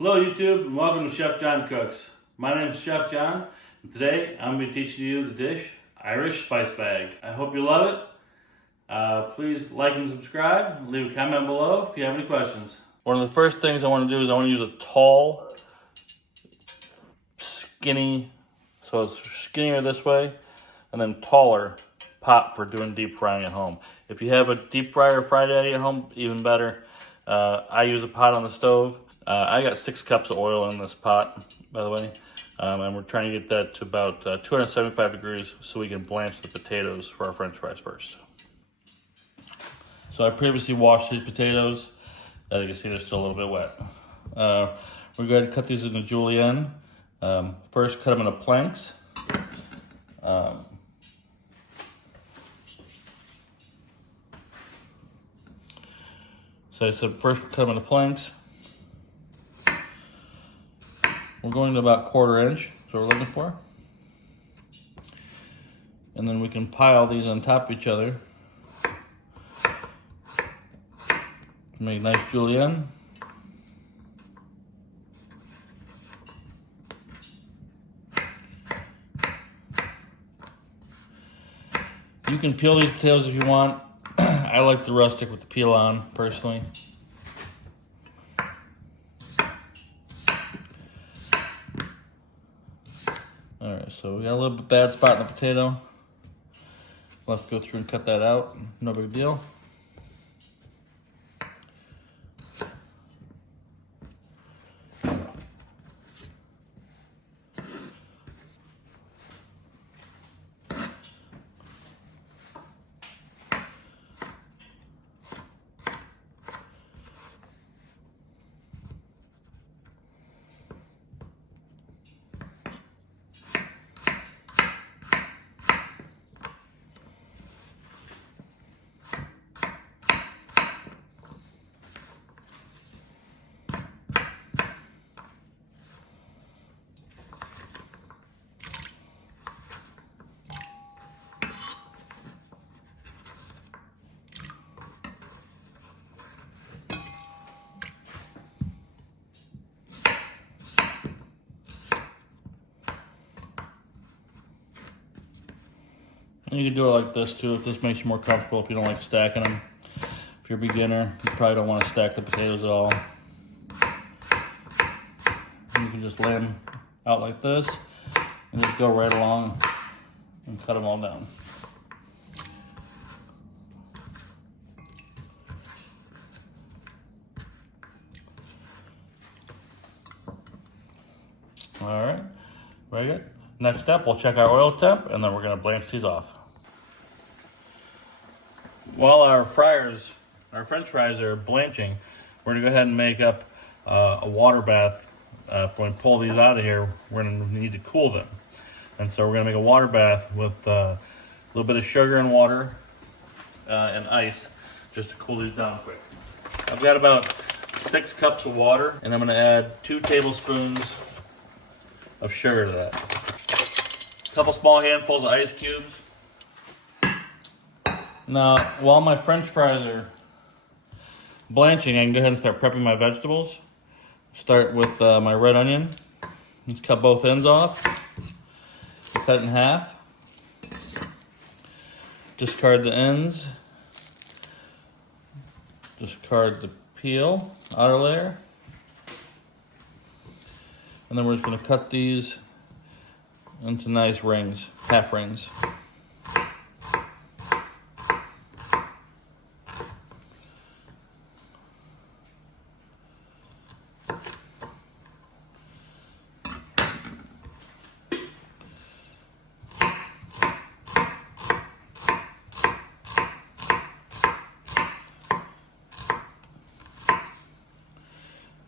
Hello YouTube and welcome to Chef John Cooks. My name is Chef John and today I'm going to be teaching you the dish Irish Spice Bag. I hope you love it. Please like and subscribe. Leave a comment below if you have any questions. One of the first things I want to do is I want to use a tall, skinny, so it's skinnier this way, and then taller pot for doing deep frying at home. If you have a deep fryer or fry daddy at home, even better. I use a pot on the stove. I got 6 cups of oil in this pot, by the way, and we're trying to get that to about 275 degrees so we can blanch the potatoes for our french fries first. So I previously washed these potatoes. As you can see, they're still a little bit wet. We're going to cut these into julienne. First, cut them into planks. So I said first cut them into planks. We're going to about 1/4 inch, that's what we're looking for. And then we can pile these on top of each other to make nice julienne. You can peel these potatoes if you want. I like the rustic with the peel on, personally. Alright, so we got a little bit bad spot in the potato. Let's go through and cut that out. No big deal. You can do it like this too if this makes you more comfortable, if you don't like stacking them. If you're a beginner, you probably don't want to stack the potatoes at all. You can just lay them out like this and just go right along and cut them all down. All right, very good. Next step, we'll check our oil temp and then we're gonna blanch these off. While our french fries are blanching, we're gonna go ahead and make up a water bath. When we pull these out of here, we're gonna need to cool them. And so we're gonna make a water bath with a little bit of sugar and water and ice just to cool these down quick. I've got about 6 cups of water and I'm gonna add 2 tablespoons of sugar to that. A couple small handfuls of ice cubes. Now, while my french fries are blanching, I can go ahead and start prepping my vegetables. Start with my red onion. Just cut both ends off. Cut it in half. Discard the ends. Discard the peel, outer layer. And then we're just going to cut these into nice rings, half rings.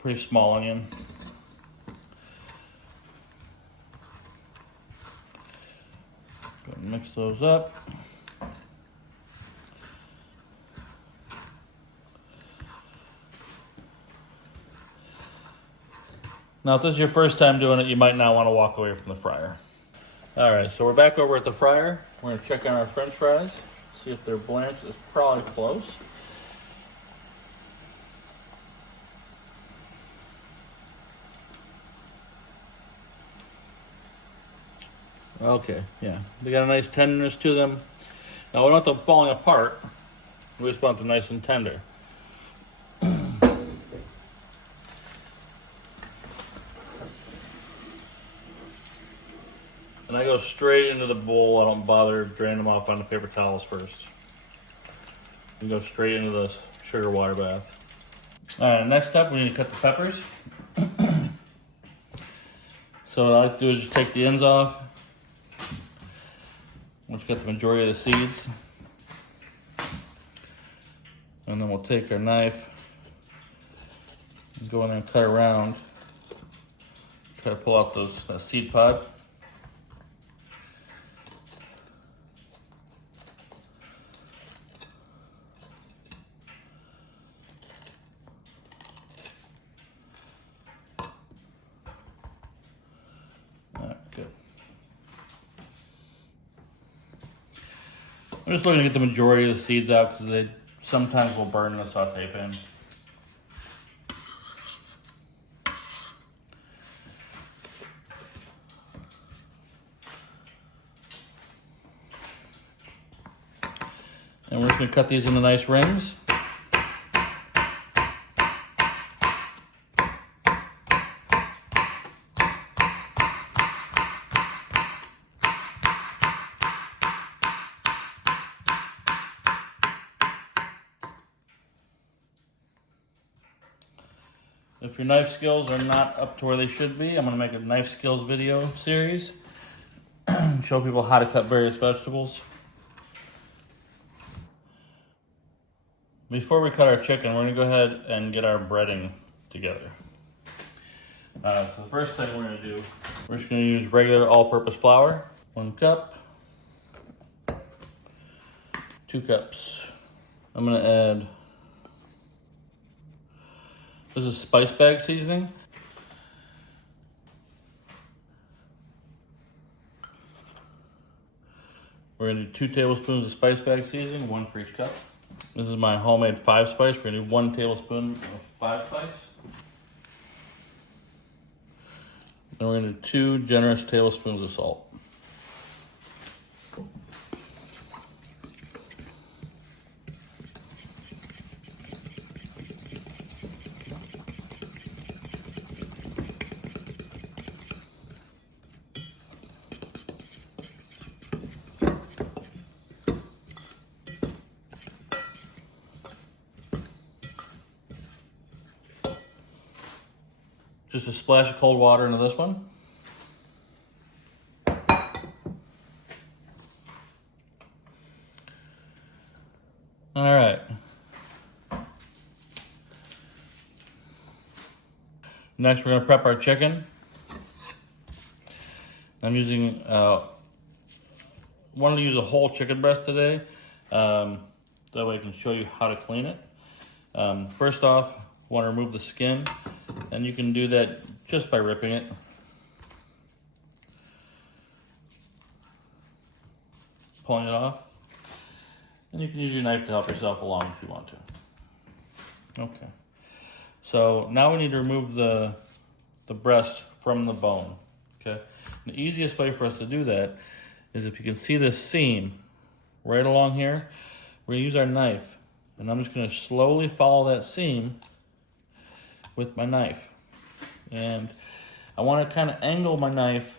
Pretty small onion. Mix those up. Now, if this is your first time doing it, you might not want to walk away from the fryer. All right, so we're back over at the fryer. We're gonna check on our french fries, see if they're blanched. It's probably close. Okay, yeah. They got a nice tenderness to them. Now we don't want them falling apart. We just want them nice and tender. And I go straight into the bowl. I don't bother draining them off on the paper towels first. And go straight into the sugar water bath. Alright, next up we need to cut the peppers. So what I like to do is just take the ends off. Once we got the majority of the seeds. And then we'll take our knife and go in there and cut around. Try to pull out those seed pod. Good. I'm just looking to get the majority of the seeds out because they sometimes will burn in the saute pan. And we're just going to cut these into nice rings. If your knife skills are not up to where they should be, I'm going to make a knife skills video series. Show people how to cut various vegetables. Before we cut our chicken, we're going to go ahead and get our breading together. So the first thing we're going to do, we're just going to use regular all-purpose flour. 1 cup. 2 cups. I'm going to add, this is spice bag seasoning. We're going to do 2 tablespoons of spice bag seasoning, 1 for each cup. This is my homemade 5 spice. We're going to do 1 tablespoon of 5 spice. And we're going to do 2 generous tablespoons of salt. Just a splash of cold water into this one. All right. Next, we're going to prep our chicken. I'm using, wanted to use a whole chicken breast today. That way I can show you how to clean it. First off, want to remove the skin. And you can do that just by ripping it. Pulling it off. And you can use your knife to help yourself along if you want to. Okay. So now we need to remove the breast from the bone. Okay. The easiest way for us to do that is if you can see this seam right along here, we're going to use our knife. And I'm just going to slowly follow that seam with my knife. And I want to kind of angle my knife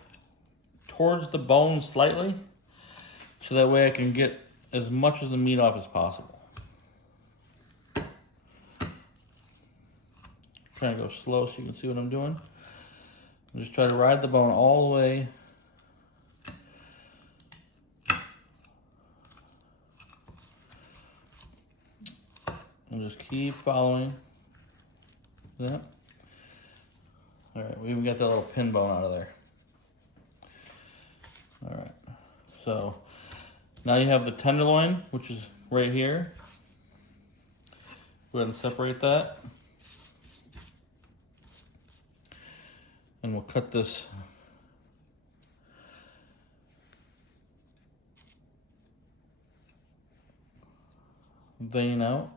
towards the bone slightly so that way I can get as much of the meat off as possible. Trying to go slow so you can see what I'm doing. Just try to ride the bone all the way and just keep following that. All right, we even got that little pin bone out of there. All right, so now you have the tenderloin, which is right here. Go ahead and separate that. And we'll cut this vein out.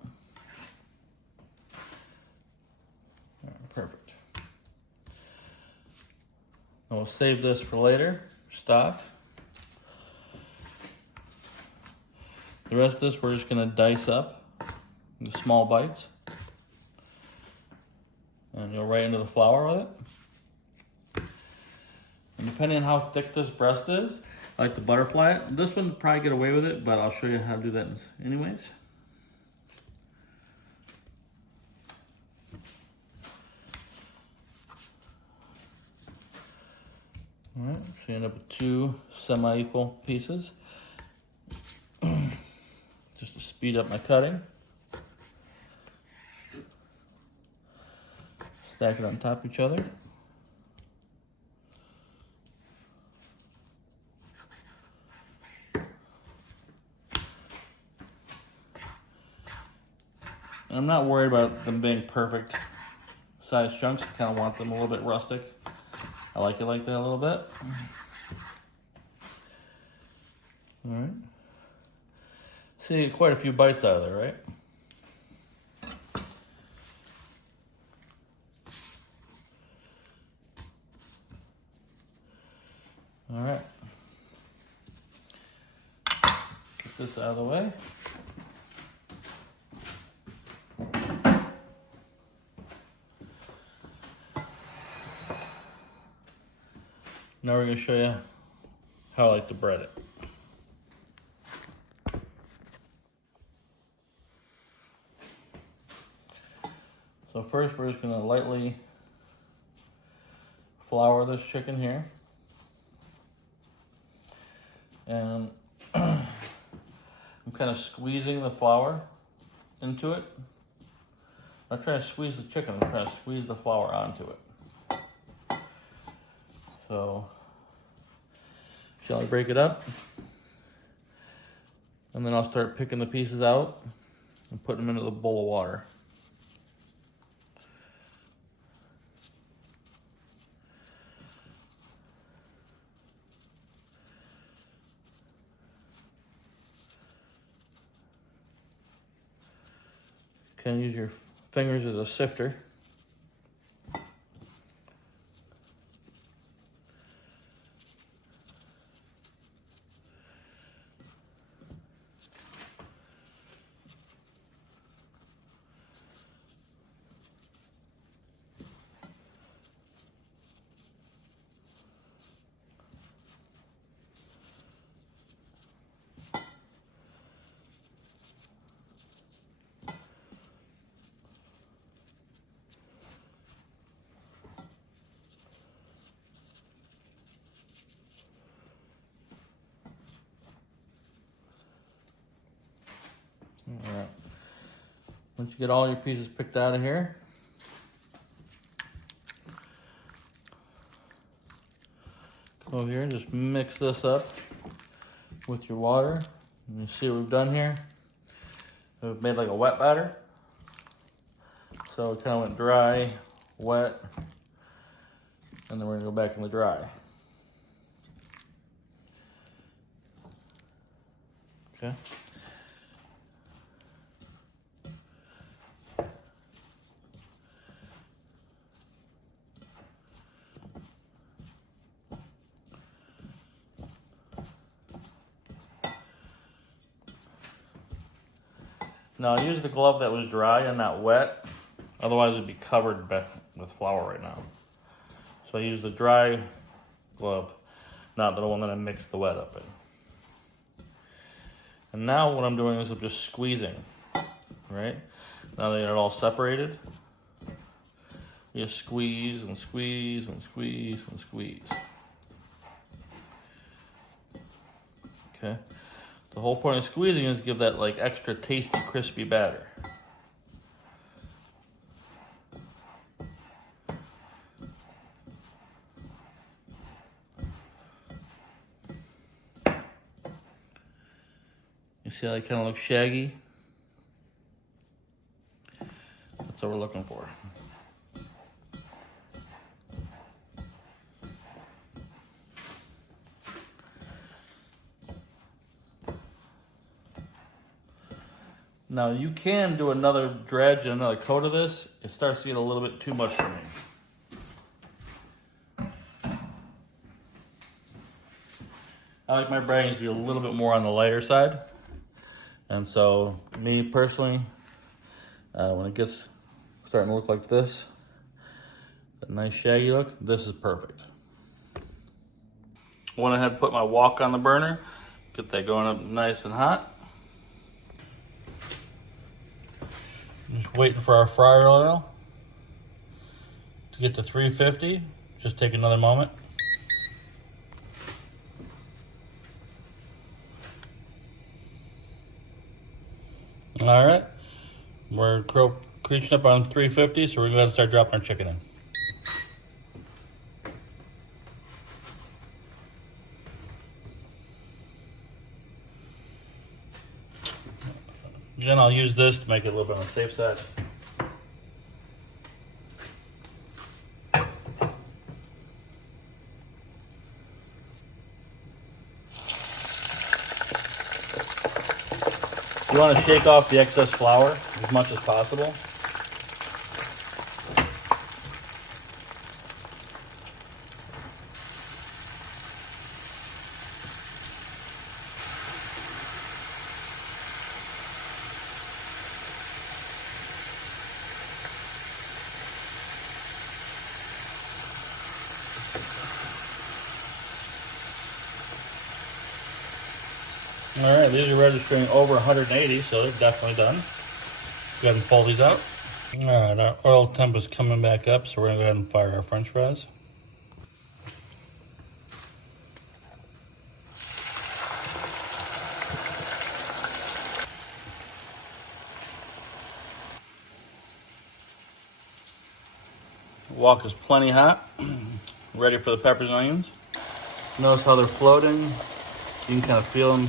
All right, perfect. And we'll save this for later, stock. The rest of this we're just gonna dice up into small bites. And you'll right into the flour with it. And depending on how thick this breast is, I like to butterfly it. This one probably get away with it, but I'll show you how to do that anyways. All right, so you end up with 2 semi-equal pieces. Just to speed up my cutting. Stack it on top of each other. And I'm not worried about them being perfect size chunks. I kind of want them a little bit rustic. I like it like that a little bit. All right. So you get quite a few bites out of there, right? All right. Get this out of the way. Now we're going to show you how I like to bread it. So first we're just going to lightly flour this chicken here. And I'm kind of squeezing the flour into it. I'm not trying to squeeze the chicken, I'm trying to squeeze the flour onto it. So, shall I break it up? And then I'll start picking the pieces out and putting them into the bowl of water. You can use your fingers as a sifter. All right. Once you get all your pieces picked out of here, come over here and just mix this up with your water. And you see what we've done here? We've made like a wet batter. So it kind of went dry, wet, and then we're gonna go back in the dry. Okay. Now I used the glove that was dry and not wet, otherwise it'd be covered with flour right now. So I used the dry glove, not the one that I mixed the wet up in. And now what I'm doing is I'm just squeezing, right? Now that I got it all separated, you just squeeze and squeeze and squeeze and squeeze. Okay. The whole point of squeezing is to give that like extra tasty, crispy batter. You see how it kind of looks shaggy? That's what we're looking for. Now you can do another dredge and another coat of this. It starts to get a little bit too much for me. I like my breadings to be a little bit more on the lighter side. And so, me personally, when it gets starting to look like this, a nice shaggy look, this is perfect. Went ahead and put my wok on the burner, get that going up nice and hot. Just waiting for our fryer oil to get to 350. Just take another moment. All right, we're creaching up on 350, so we're going to start dropping our chicken in. Again, I'll use this to make it a little bit on the safe side. You want to shake off the excess flour as much as possible. All right, these are registering over 180, so they're definitely done. Go ahead and pull these out. All right, our oil temp is coming back up, so we're gonna go ahead and fire our French fries. Wok is plenty hot, ready for the peppers and onions. Notice how they're floating. You can kind of feel them,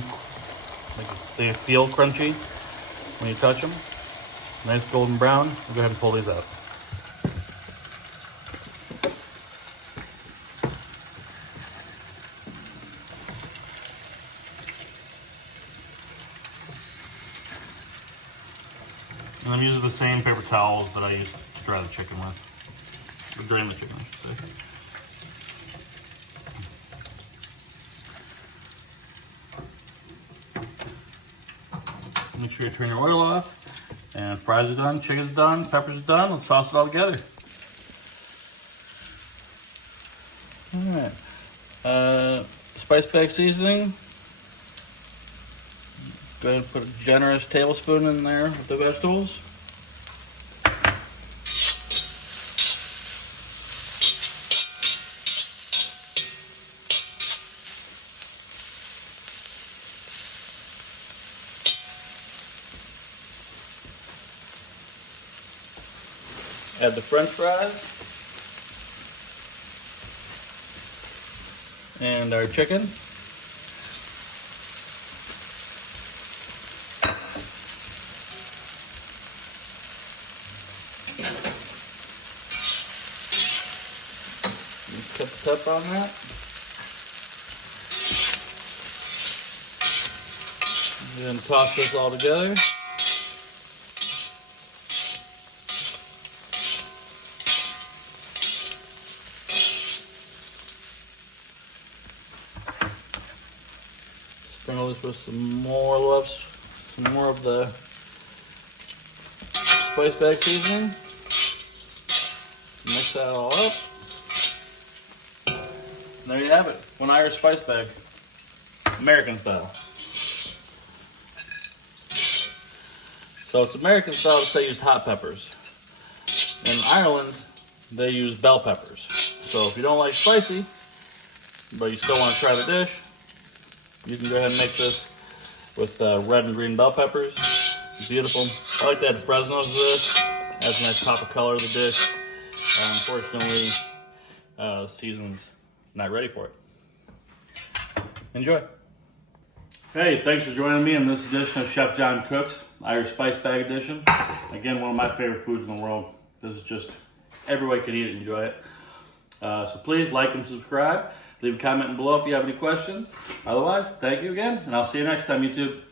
like they feel crunchy when you touch them. Nice golden brown. We'll go ahead and pull these out. And I'm using the same paper towels that I used to dry the chicken with. Or drain the chicken, I should say. Make sure you turn your oil off. And fries are done, chicken's done, peppers are done. Let's toss it all together. Alright. Spice bag seasoning. Go ahead and put a generous tablespoon in there with the vegetables. Add the French fries and our chicken. Just cut the top on that. And then toss this all together. Sprinkle this with some more of the spice bag seasoning. Mix that all up. And there you have it. One Irish spice bag, American style. So it's American style because they use hot peppers. In Ireland, they use bell peppers. So if you don't like spicy, but you still want to try the dish, you can go ahead and make this with red and green bell peppers. Beautiful. I like to add Fresno's to this. Adds a nice pop of color to the dish. Unfortunately, season's not ready for it. Enjoy. Hey, thanks for joining me in this edition of Chef John Cooks, Irish Spice Bag Edition. Again, one of my favorite foods in the world. This is just, everybody can eat it and enjoy it. So please like and subscribe. Leave a comment below if you have any questions. Otherwise, thank you again, and I'll see you next time, YouTube.